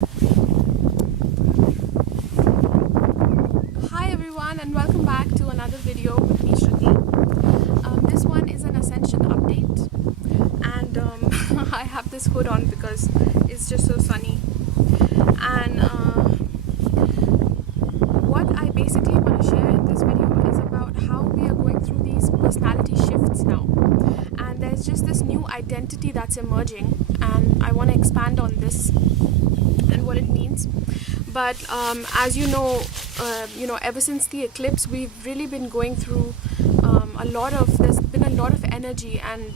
Hi everyone, and welcome back to another video with me, Shruti. This one is an Ascension update, and I have this hood on because it's just so sunny. And what I basically want to share in this video is about how we are going through these personality shifts now. And there's just this new identity that's emerging, and I want to expand on this and what it means. But as you know, ever since the eclipse, we've really been going through there's been a lot of energy, and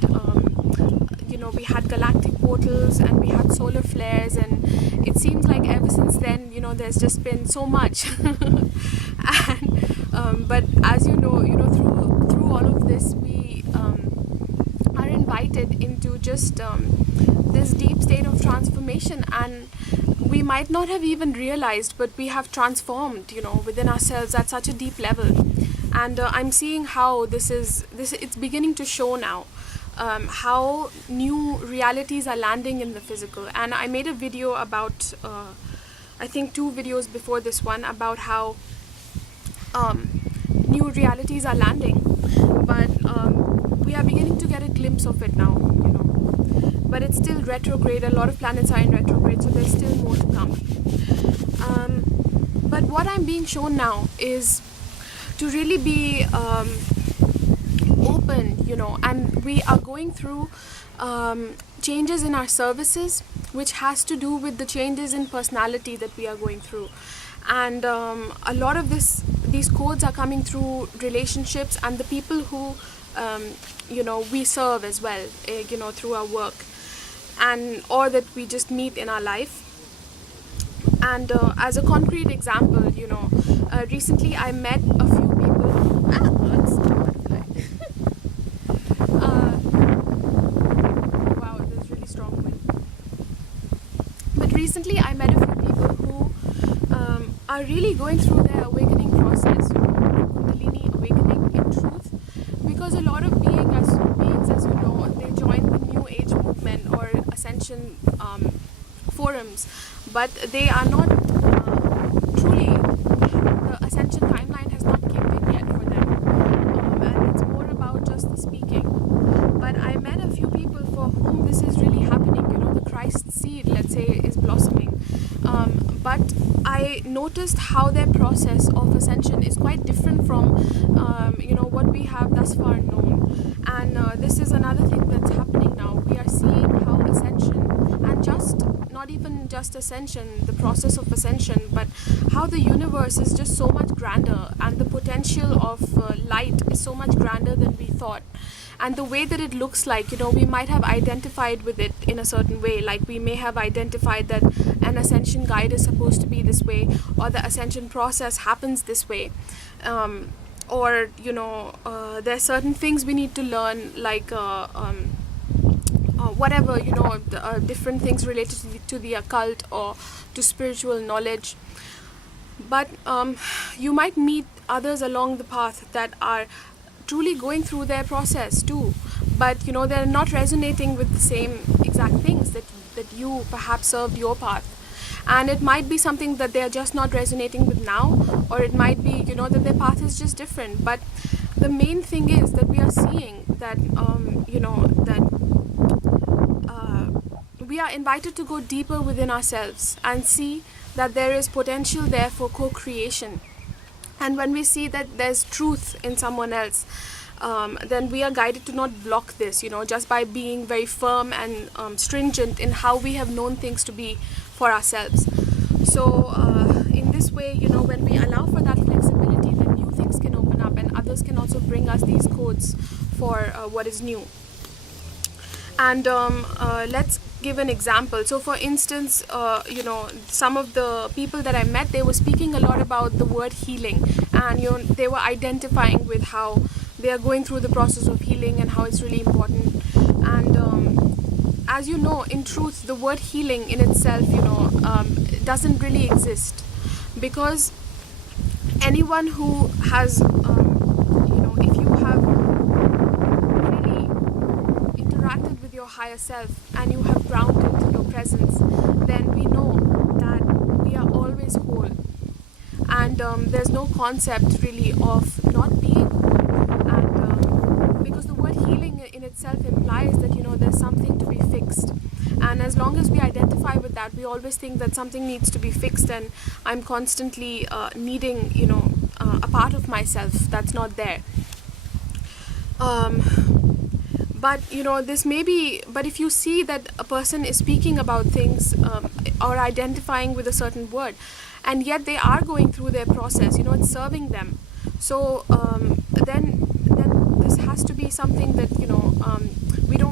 we had galactic portals and we had solar flares, and it seems like ever since then, there's just been so much. But as through all of this, we are invited into just this deep state of transformation, and we might not have even realized, but we have transformed, within ourselves at such a deep level. And I'm seeing how it's beginning to show now, how new realities are landing in the physical. And I made a video about, I think 2 videos before this one, about how new realities are landing, but we are beginning to get a glimpse of it now, but it's still retrograde. A lot of planets are in retrograde, so there's still more to come. But what I'm being shown now is to really be open, and we are going through changes in our services, which has to do with the changes in personality that we are going through. And a lot of these codes are coming through relationships and the people who we serve as well, through our work, or that we just meet in our life. And as a concrete example, recently I met a few people. Wow, there's really strong wind. But recently I met a few people who are really going through their awakening process, Kundalini awakening in truth, because a lot of beings, as you know, they join the New Age movement or Ascension forums, but they are not truly, the Ascension timeline has not kicked in yet for them, and it's more about just the speaking. But I met a few people for whom this is really happening, the Christ seed, let's say, is blossoming. But I noticed how their process of ascension is quite different from what we have thus far known. And this is another thing that's happening now. We are seeing how ascension, and not even just ascension, the process of ascension, but how the universe is just so much grander, and the potential of light is so much grander than we thought. And the way that it looks like, we might have identified with it in a certain way. Like we may have identified that an ascension guide is supposed to be this way, or the ascension process happens this way. Or there are certain things we need to learn, like whatever, different things related to the occult or to spiritual knowledge. But you might meet others along the path that are truly going through their process too, but they're not resonating with the same exact things that you perhaps served your path. And it might be something that they're just not resonating with now, or it might be that their path is just different. But the main thing is that we are seeing that we are invited to go deeper within ourselves and see that there is potential there for co-creation. And when we see that there's truth in someone else, then we are guided to not block this, just by being very firm and stringent in how we have known things to be for ourselves. So in this way, when we allow for that flexibility, then new things can open up, and others can also bring us these codes for what is new. And let's give an example. So for instance, some of the people that I met, they were speaking a lot about the word healing, and they were identifying with how they are going through the process of healing and how it's really important. And as you know, in truth, the word healing in itself, doesn't really exist, because anyone who has, if you have really interacted with your higher self and you have grounded your presence, then we know that there's no concept really of not being whole. And because the word healing in itself implies that, you know, there's something to be fixed. And as long as we identify with that, we always think that something needs to be fixed, and I'm constantly needing, you know, a part of myself that's not there. But you know, this may be, but if you see that a person is speaking about things or identifying with a certain word, and yet they are going through their process, you know, it's serving them. So then this has to be something that, you know,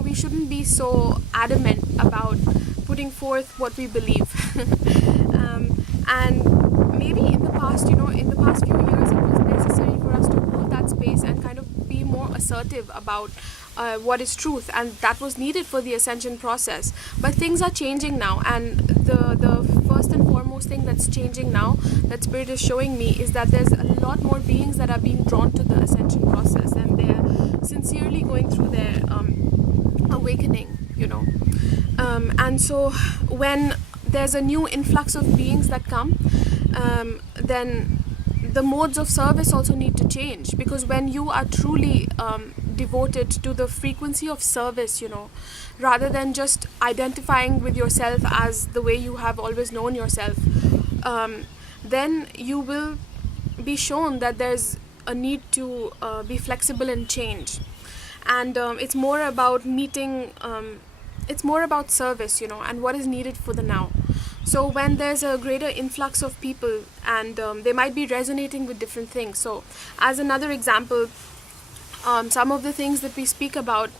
we shouldn't be so adamant about putting forth what we believe. And maybe in the past, you know, in the past few years, it was necessary for us to hold that space and kind of be more assertive about what is truth, and that was needed for the ascension process. But things are changing now, and the first and foremost thing that's changing now that Spirit is showing me is that there's a lot more beings that are being drawn to the ascension process, and they're sincerely going through their awakening, you know. And so when there's a new influx of beings that come, then the modes of service also need to change, because when you are truly devoted to the frequency of service, you know, rather than just identifying with yourself as the way you have always known yourself, then you will be shown that there's a need to be flexible and change. And it's more about meeting, it's more about service, you know, and what is needed for the now. So when there's a greater influx of people, and they might be resonating with different things. So as another example, some of the things that we speak about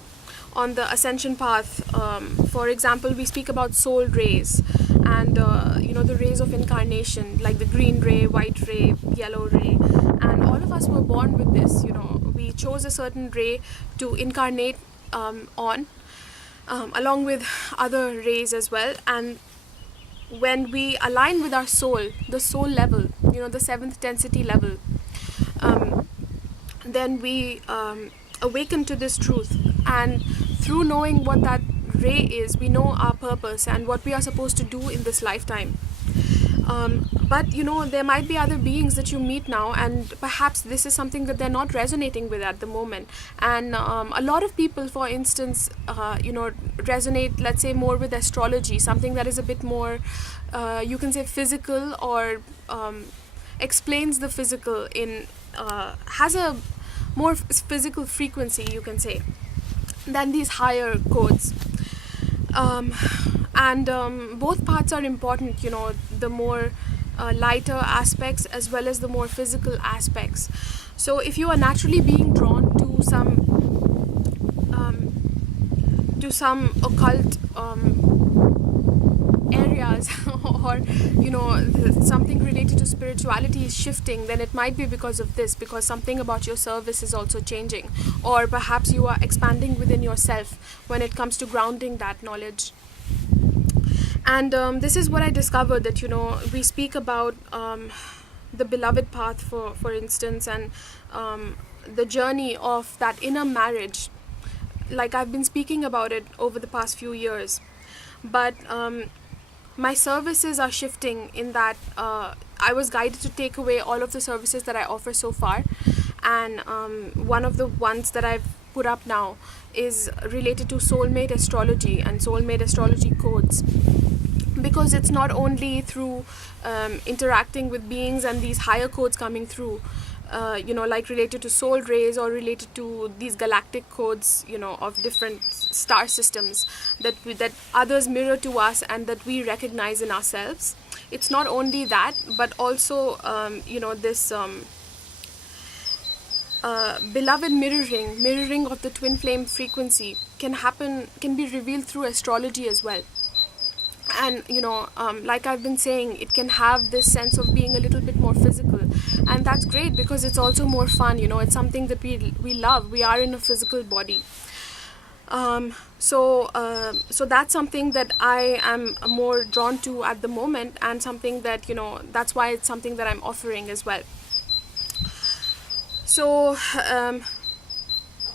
on the ascension path, for example, we speak about soul rays, and you know, the rays of incarnation, like the green ray, white ray, yellow ray, and all of us were born with this, you know. We chose a certain ray to incarnate on, along with other rays as well. And when we align with our soul, the soul level, you know, the 7th density level, then we awaken to this truth. And through knowing what that ray is, we know our purpose and what we are supposed to do in this lifetime. But you know, there might be other beings that you meet now, and perhaps this is something that they're not resonating with at the moment. And a lot of people, for instance, you know, resonate, let's say, more with astrology, something that is a bit more, you can say, physical, or explains the physical in, has a more physical frequency, you can say, than these higher codes. And both parts are important, you know, the more lighter aspects as well as the more physical aspects. So if you are naturally being drawn to some occult areas, or you know, something related to spirituality is shifting, then it might be because of this, because something about your service is also changing, or perhaps you are expanding within yourself when it comes to grounding that knowledge. And this is what I discovered, that, you know, we speak about the beloved path, for instance, and the journey of that inner marriage. Like, I've been speaking about it over the past few years, but my services are shifting in that I was guided to take away all of the services that I offer so far, and one of the ones that I've put up now is related to soulmate astrology and soulmate astrology codes, because it's not only through interacting with beings and these higher codes coming through, you know, like related to soul rays or related to these galactic codes, you know, of different star systems that others mirror to us and that we recognize in ourselves. It's not only that, but also you know, this beloved mirroring of the twin flame frequency can be revealed through astrology as well. And you know, like I've been saying, it can have this sense of being a little bit more physical, and that's great because it's also more fun, you know. It's something that we love. We are in a physical body. So that's something that I am more drawn to at the moment, and something that, you know, that's why it's something that I'm offering as well. So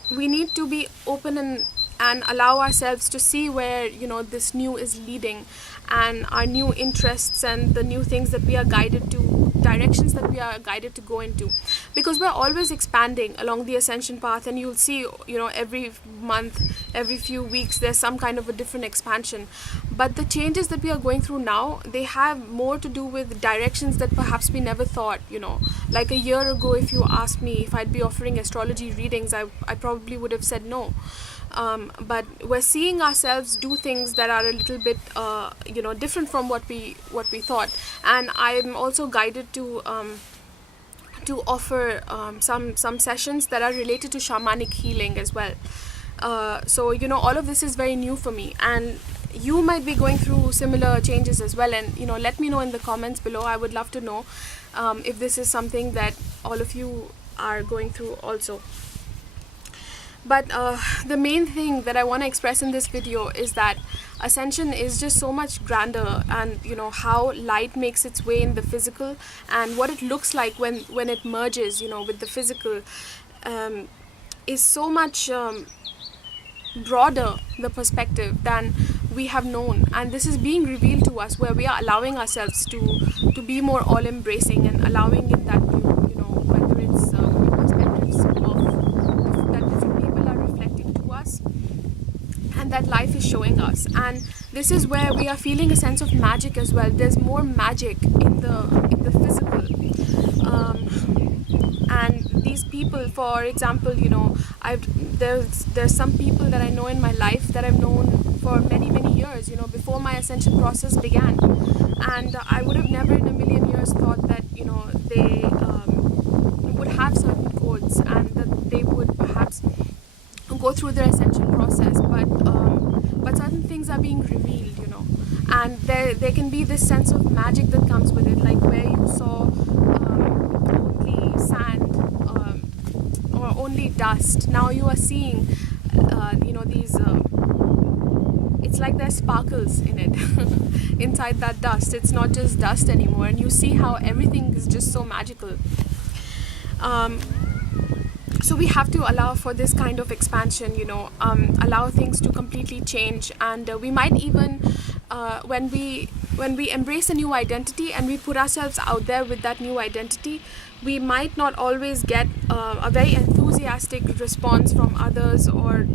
we need to be open and and allow ourselves to see where this new is leading, and our new interests and the new things that we are guided to, directions that we are guided to go into, because we're always expanding along the ascension path. And you'll see every month, every few weeks, there's some kind of a different expansion. But the changes that we are going through now, they have more to do with directions that perhaps we never thought. Like a year ago, if you asked me if I'd be offering astrology readings, I probably would have said no. But we're seeing ourselves do things that are a little bit different from what we thought. And I'm also guided to offer some sessions that are related to shamanic healing as well. So all of this is very new for me, and you might be going through similar changes as well. And let me know in the comments below. I would love to know if this is something that all of you are going through also. But the main thing that I want to express in this video is that Ascension is just so much grander, and how light makes its way in the physical, and what it looks like when it merges with the physical, is so much broader, the perspective, than we have known. And this is being revealed to us, where we are allowing ourselves to be more all-embracing, and allowing in that whether it's new perspectives that different people are reflecting to us, and that life is showing us. And this is where we are feeling a sense of magic as well. There's more magic in the physical. And these people, for example, there's some people that I know in my life that I've known for many years, before my ascension process began. And I would have never in a million years thought that they would have certain codes, and that they would perhaps go through their ascension process. But certain things are being revealed, and there can be this sense of magic that comes with it, like where you saw only sand or only dust. Now you are seeing these it's like there's sparkles in it inside that dust. It's not just dust anymore, and you see how everything is just so magical. So we have to allow for this kind of expansion, allow things to completely change. And we might even when we embrace a new identity and we put ourselves out there with that new identity, we might not always get a very enthusiastic response from others, or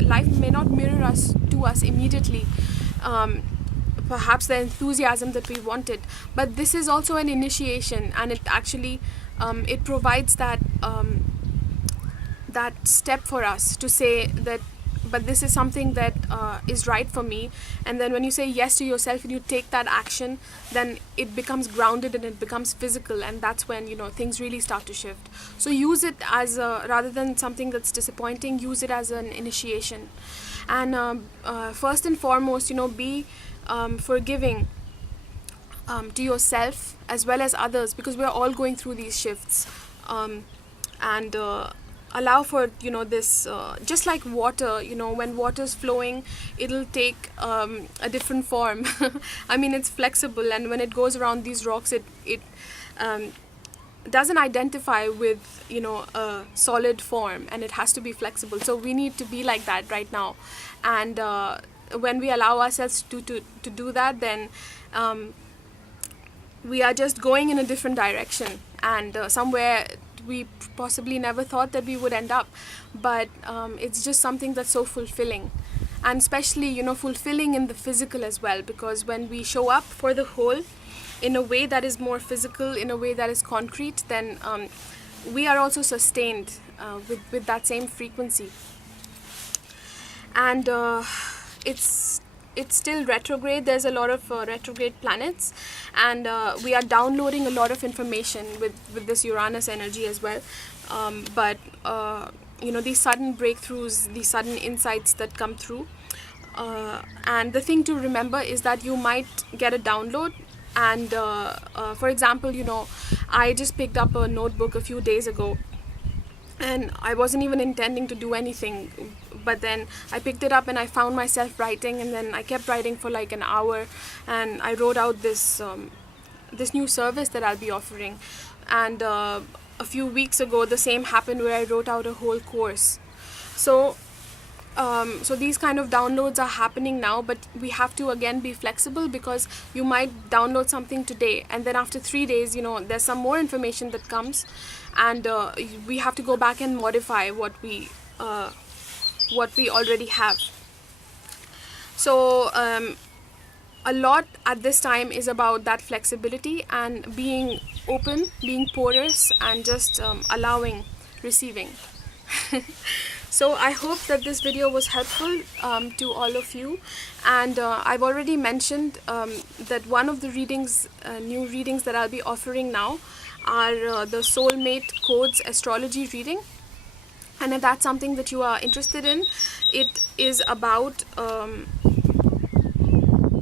life may not mirror to us immediately perhaps the enthusiasm that we wanted. But this is also an initiation, and it actually it provides that step for us to say that, but this is something that is right for me. And then when you say yes to yourself and you take that action, then it becomes grounded and it becomes physical, and that's when things really start to shift. So use it as rather than something that's disappointing, use it as an initiation. And first and foremost, be forgiving to yourself as well as others, because we're all going through these shifts. And allow for this just like water, when water's flowing, it'll take a different form. I mean, it's flexible, and when it goes around these rocks, it doesn't identify with a solid form, and it has to be flexible. So we need to be like that right now. And when we allow ourselves to do that, then we are just going in a different direction, and somewhere we possibly never thought that we would end up. But it's just something that's so fulfilling, and especially fulfilling in the physical as well, because when we show up for the whole in a way that is more physical, in a way that is concrete, then we are also sustained with that same frequency. And it's still retrograde. There's a lot of retrograde planets, and we are downloading a lot of information with this Uranus energy as well. But these sudden breakthroughs, these sudden insights that come through, and the thing to remember is that you might get a download. And for example, I just picked up a notebook a few days ago, and I wasn't even intending to do anything, but then I picked it up and I found myself writing, and then I kept writing for like an hour, and I wrote out this new service that I'll be offering. And a few weeks ago the same happened, where I wrote out a whole course. So So these kind of downloads are happening now, but we have to again be flexible, because you might download something today and then after 3 days, there's some more information that comes, and we have to go back and modify what we already have. So a lot at this time is about that flexibility and being open, being porous, and just allowing, receiving. So I hope that this video was helpful to all of you, and I've already mentioned that one of the readings, new readings that I'll be offering now, are the Soulmate Codes Astrology reading. And if that's something that you are interested in, it is about,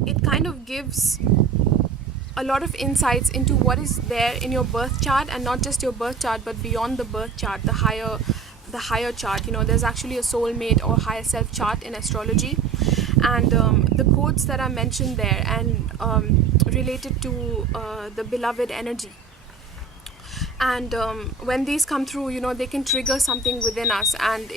it kind of gives a lot of insights into what is there in your birth chart, and not just your birth chart, but beyond the birth chart, the higher chart. There's actually a soulmate or higher self chart in astrology, and the codes that are mentioned there and related to the beloved energy. And when these come through, they can trigger something within us, and